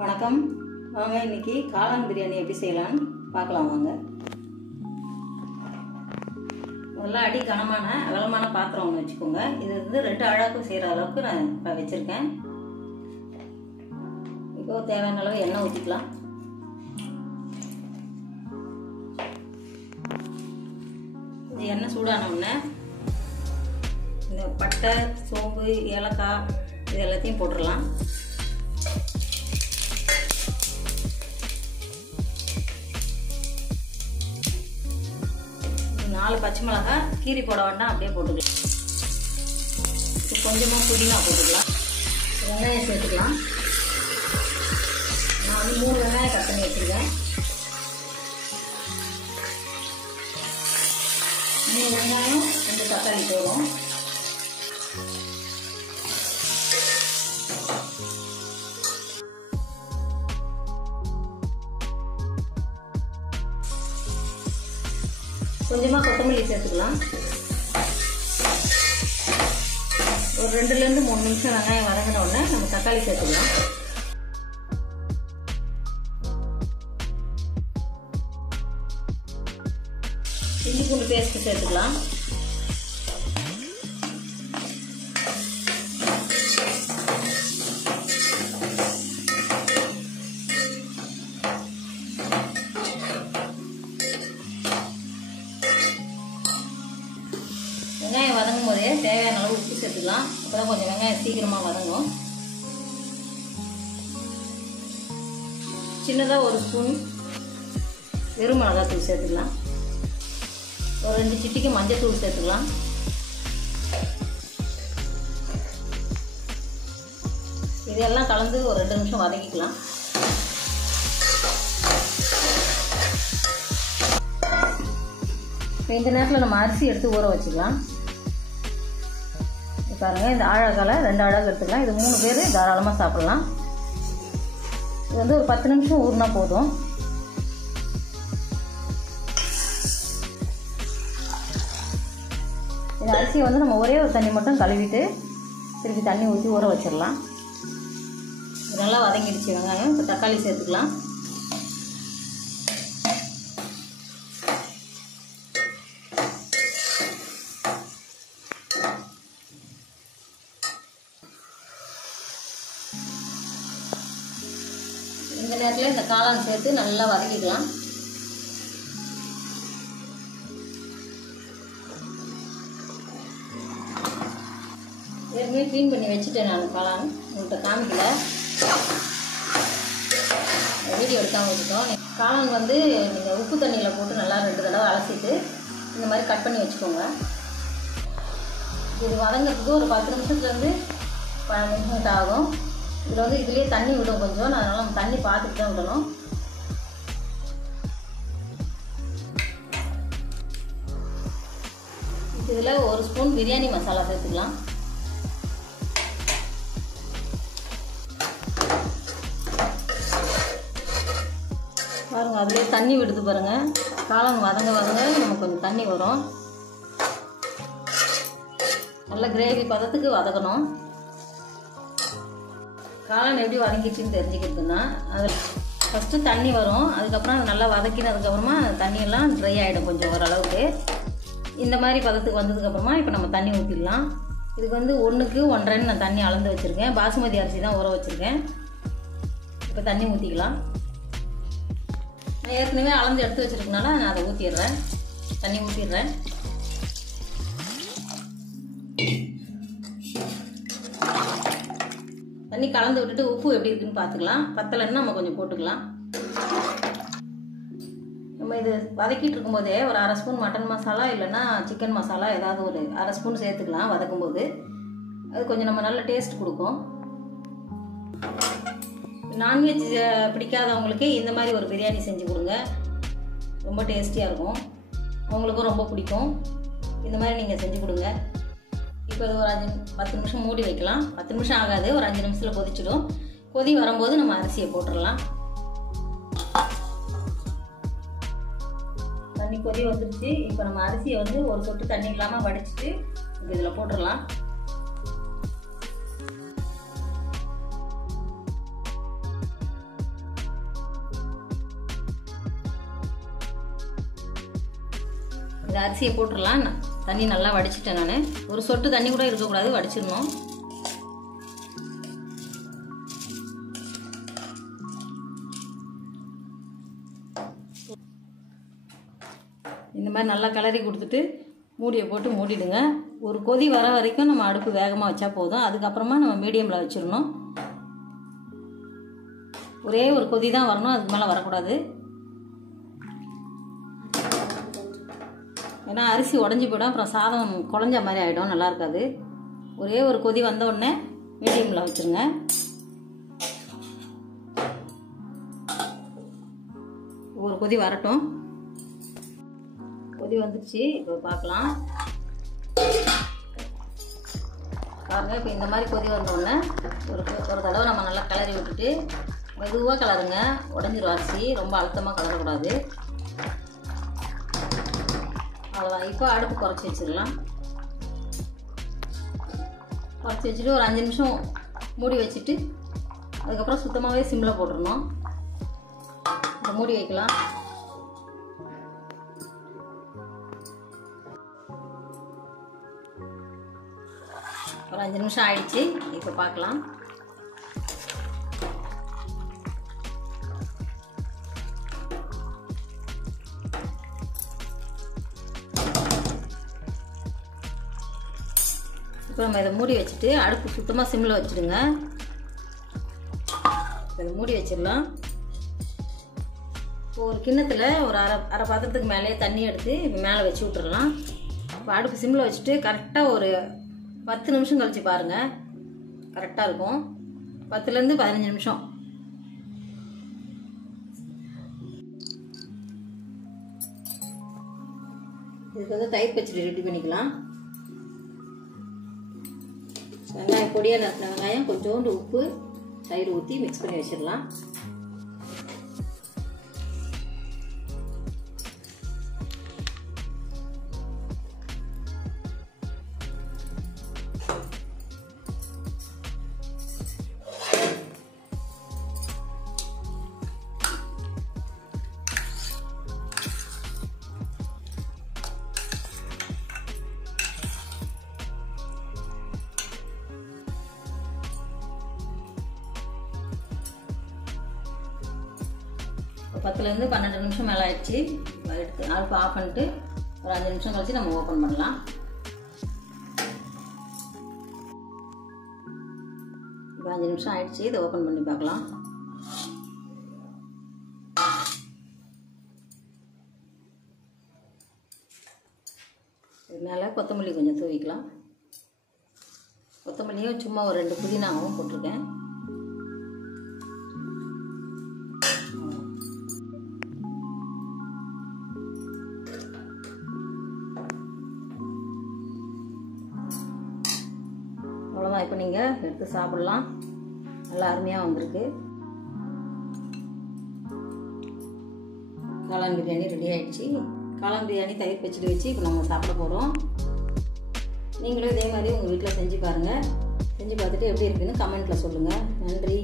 வணக்கம். வாங்க இன்னைக்கு காளான் பிரியாணி எப்படி செய்யலாம்னு பார்க்கலாம் வாங்க. முதல்ல அடி கனமான அகலமான பாத்திரம் ஒன்று வச்சுக்கோங்க. இது வந்து 2 அழகு செய்கிற அளவுக்கு நான் இப்போ வச்சுருக்கேன். இப்போ தேவையான அளவு எண்ணெய் ஊற்றிக்கலாம். இது எண்ணெய் சூடான உடனே இந்த பட்டை, சோம்பு, ஏலக்காய் இது எல்லாத்தையும் போட்டுடலாம். நாலு பச்சை மிளகாய் கீரி போட வேண்டாம், அப்படியே போட்டுக்கலாம். கொஞ்சமாக புதினா போட்டுக்கலாம். வெங்காயம் சேர்த்துக்கலாம். நான் வந்து 3 வெங்காயம் கட் பண்ணி வச்சுருக்கேன். 3 வெங்காயம் 2 தக்காளி போதும். கொஞ்சமாக கொத்தமல்லி சேர்த்துக்கலாம். ஒரு 2லேருந்து 3 நிமிஷம் வெங்காயம் வதங்கின உடனே நம்ம தக்காளி சேர்த்துக்கலாம். இஞ்சி பூண்டு பேஸ்ட் சேர்த்துக்கலாம். வெங்காயம் வதங்கும் போதே தேவையான அளவு உப்பு சேர்த்துக்கலாம். அப்போதான் கொஞ்சம் வெங்காயம் சீக்கிரமாக வதங்கும். சின்னதாக 1 ஸ்பூன் வெறும் மிளகாத்தூள் சேர்த்துக்கலாம். ஒரு 2 சிட்டிக்கு மஞ்சள் தூள் சேர்த்துக்கலாம். இதெல்லாம் கலந்து ஒரு 2 நிமிஷம் வதக்கிக்கலாம். இந்த நேரத்தில் நம்ம அரிசி எடுத்து ஊற வச்சுக்கலாம். பாருங்கள், இந்த ஆழகால 2 அழகு எடுத்துக்கலாம். இது 3 பேர் தாராளமாக சாப்பிடலாம். இது வந்து ஒரு 10 நிமிஷம் ஊறினா போதும். இந்த அரிசியை வந்து நம்ம ஒரே ஒரு தண்ணி மட்டும் கழுவிட்டு திருப்பி தண்ணி ஊற்றி ஊற வச்சிடலாம். இது நல்லா வதங்கிடுச்சு வெங்காயம். இப்போ தக்காளி சேர்த்துக்கலாம். இந்த நேரத்தில் இந்த காளான் சேர்த்து நல்லா வதக்கிக்கலாம். ஏற்கனவே க்ளீன் பண்ணி வச்சுட்டேன் நான் காளான். உங்கள்கிட்ட காமிக்கல, வீடியோ எடுக்காமல் வச்சுட்டோம். காளான் வந்து நீங்கள் உப்பு தண்ணியில் போட்டு நல்லா 2 தடவை அலசிட்டு இந்த மாதிரி கட் பண்ணி வச்சுக்கோங்க. இது வதங்கிறதுக்கு ஒரு 10 நிமிஷத்துலேருந்து 12 நிமிஷம் ஆகும். இதில் வந்து இதுலேயே தண்ணி விடும் கொஞ்சம். அதனால் நம்ம தண்ணி பார்த்துட்டு தான் விடணும். இதில் 1 ஸ்பூன் பிரியாணி மசாலா சேர்த்துக்கலாம். பாருங்கள், அதுலேயே தண்ணி விடுது பாருங்கள். காளான் வதங்க வதங்க நமக்கு கொஞ்சம் தண்ணி வரும். நல்ல கிரேவி பதத்துக்கு வதக்கணும். காளான் எப்படி வதங்கிடுச்சின்னு தெரிஞ்சுக்கிட்டுன்னா, அதில் ஃபஸ்ட்டு தண்ணி வரும். அதுக்கப்புறம் அது நல்லா வதக்கினதுக்கப்புறமா தண்ணியெல்லாம் ட்ரை ஆகிடும் கொஞ்சம் ஓரளவுக்கு. இந்த மாதிரி பதத்துக்கு வந்ததுக்கப்புறமா இப்போ நம்ம தண்ணி ஊற்றிடலாம். இதுக்கு வந்து 1க்கு 1.5 நான் தண்ணி அளந்து வச்சுருக்கேன். பாசுமதி அரிசி தான் ஊற வச்சுருக்கேன். இப்போ தண்ணி ஊற்றிக்கலாம். நான் ஏற்கனவே அளந்து எடுத்து வச்சுருக்கனால நான் அதை ஊற்றிடுறேன். தண்ணி ஊற்றிடுறேன். தண்ணி கலந்து விட்டுட்டு உப்பு எப்படி இருக்குன்னு பார்த்துக்கலாம். பத்தலைன்னா நம்ம கொஞ்சம் போட்டுக்கலாம். நம்ம இது வதக்கிட்டு இருக்கும்போதே ஒரு 1/2 ஸ்பூன் மட்டன் மசாலா இல்லைன்னா சிக்கன் மசாலா ஏதாவது ஒரு 1/2 ஸ்பூன் சேர்த்துக்கலாம். வதக்கும்போது அது கொஞ்சம் நம்ம நல்ல டேஸ்ட் கொடுக்கும். நான்வெஜ் பிடிக்காதவங்களுக்கு இந்த மாதிரி ஒரு பிரியாணி செஞ்சு கொடுங்க. ரொம்ப டேஸ்டியாக இருக்கும். அவங்களுக்கும் ரொம்ப பிடிக்கும். இந்த மாதிரி நீங்கள் செஞ்சு கொடுங்க. இப்போ இது ஒரு 10 நிமிஷம் மூடி வைக்கலாம். 10 நிமிஷம் ஆகாது, ஒரு 5 நிமிஷத்தில் கொதிச்சிடும். கொதி வரும்போது நம்ம அரிசியை போட்டுடலாம். தண்ணி கொதி வந்துருச்சு. இப்போ நம்ம அரிசியை வந்து ஒரு சொட்டு தண்ணி இல்லாமல் வடிச்சிட்டு இதில் போட்டுடலாம். இந்த அரிசியை போட்டுடலாம். தண்ணி நல்லா வடிச்சிட்டேன் நான். ஒரு சொட்டு தண்ணி கூட இருக்கக்கூடாது, வடிச்சிடணும். இந்த மாதிரி நல்லா கிளறி கொடுத்துட்டு மூடியை போட்டு மூடிடுங்க. ஒரு கொதி வர வரைக்கும் நம்ம அடுப்பு வேகமாக வச்சா போதும். அதுக்கப்புறமா நம்ம மீடியமில் வச்சிடணும். ஒரே ஒரு கொதி தான் வரணும், அதுக்கு மேலே வரக்கூடாது. ஏன்னா அரிசி உடஞ்சி போயிடும், அப்புறம் சாதம் குழஞ்ச மாதிரி ஆகிடும், நல்லா இருக்காது. ஒரே ஒரு கொதி வந்த உடனே மீடியமில் வச்சுருங்க. ஒரு கொதி வரட்டும். கொதி வந்துடுச்சு, இப்போ பார்க்கலாம். பாருங்க, இப்போ இந்த மாதிரி கொதி வந்தோடனே ஒரு தடவை நம்ம நல்லா கிளறி விட்டுட்டு மெதுவாக கிளறுங்க. உடஞ்சிரும் அரிசி, ரொம்ப அழுத்தமாக கிளறக்கூடாது. அவ்வளோதான். இப்போ அடுப்பு குறைச்சி வச்சிடலாம். குறைச்சி வச்சுட்டு ஒரு 5 நிமிஷம் மூடி வச்சுட்டு அதுக்கப்புறம் சுத்தமாகவே சிம்மில் போட்டுடணும். இப்போ மூடி வைக்கலாம். ஒரு 5 நிமிஷம் ஆயிடுச்சு, இப்போ பார்க்கலாம். இப்போ நம்ம இதை மூடி வச்சுட்டு அடுப்பு சுத்தமாக சிம்மில் வச்சுடுங்க. இதை மூடி வச்சிடலாம். ஒரு கிண்ணத்தில் ஒரு அரை பாத்திரத்துக்கு மேலே தண்ணி எடுத்து மேலே வச்சு விட்டுடலாம். இப்போ அடுப்பு சிம்மில் வச்சுட்டு கரெக்டாக ஒரு 10 நிமிஷம் கழிச்சு பாருங்கள், கரெக்டாக இருக்கும். 10லேருந்து 15 நிமிஷம். இதுக்கு வந்து தயிர் பச்சடி ரெடி பண்ணிக்கலாம். வெங்காயம் பொடியாக நறுக்கின வெங்காயம், கொஞ்சோண்டு உப்பு, தயிர் ஊற்றி மிக்ஸ் பண்ணி வச்சிடலாம். இப்போ 10லேருந்து 12 நிமிஷம் மேலே ஆயிடுச்சு. எடுத்து அடுப்பு ஆஃப் பண்ணிட்டு ஒரு 5 நிமிஷம் கழிச்சு நம்ம ஓப்பன் பண்ணலாம். இப்போ 5 நிமிஷம் ஆயிடுச்சு, இதை ஓப்பன் பண்ணி பார்க்கலாம். இது மேலே கொத்தமல்லி கொஞ்சம் தூவிக்கலாம். கொத்தமல்லியும் சும்மா ஒரு 2 புதினாவும் போட்டிருக்கேன். அவ்வளோதான். இப்போ நீங்கள் எடுத்து சாப்பிடலாம். நல்லா அருமையாக வந்திருக்கு. காளான் பிரியாணி ரெடி ஆகிடுச்சு. காளான் பிரியாணி தயிர் பச்சடி வச்சு இப்போ நம்ம சாப்பிட போகிறோம். நீங்களும் இதே மாதிரி உங்கள் வீட்டில் செஞ்சு பாருங்கள். செஞ்சு பார்த்துட்டு எப்படி இருக்குன்னு கமெண்ட்டில் சொல்லுங்கள். நன்றி.